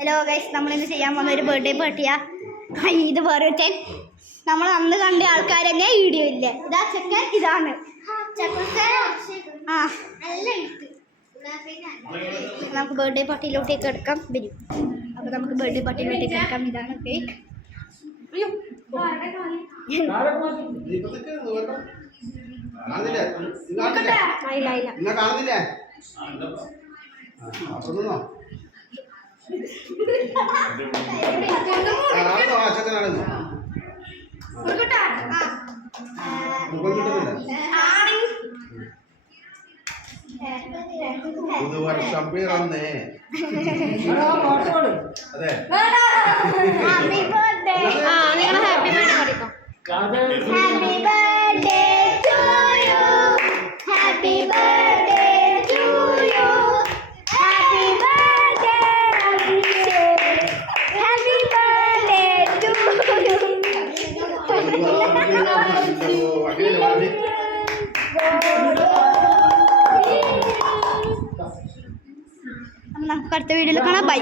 Hello guys, നമ്മളിന്ന് ചെയ്യാൻ പോകുന്ന ഒരു ബർത്ത്ഡേ പാർട്ടിയാ. ഇത് വേറൊരുത്തൻ നമ്മൾ അന്ന് കണ്ട ആൾക്കാരെന്നെ വീഡിയോ ഇല്ലേ. ഇതാ ചെക്കൻ, ഇതാണ് നമുക്ക് ബർത്ത്ഡേ പാർട്ടിയിലോട്ടേക്ക് എടുക്കാം വരും. അപ്പോൾ നമുക്ക് ബർത്ത്ഡേ പാർട്ടിയിലോട്ടേക്ക് എടുക്കാം. ഇതാണ് കേക്ക്. പുതുവർഷം പിറന്നേ. അതെ, ഹാപ്പി ബർത്ത്ഡേ. നിങ്ങൾ ഹാപ്പി ബർത്ത്ഡേ പറയും. Happy birthday to you, happy birthday to you, happy birthday Abhishek, happy birthday to you. നമുക്ക് അടുത്ത വീഡിയോയിൽ കാണാം. ബൈ.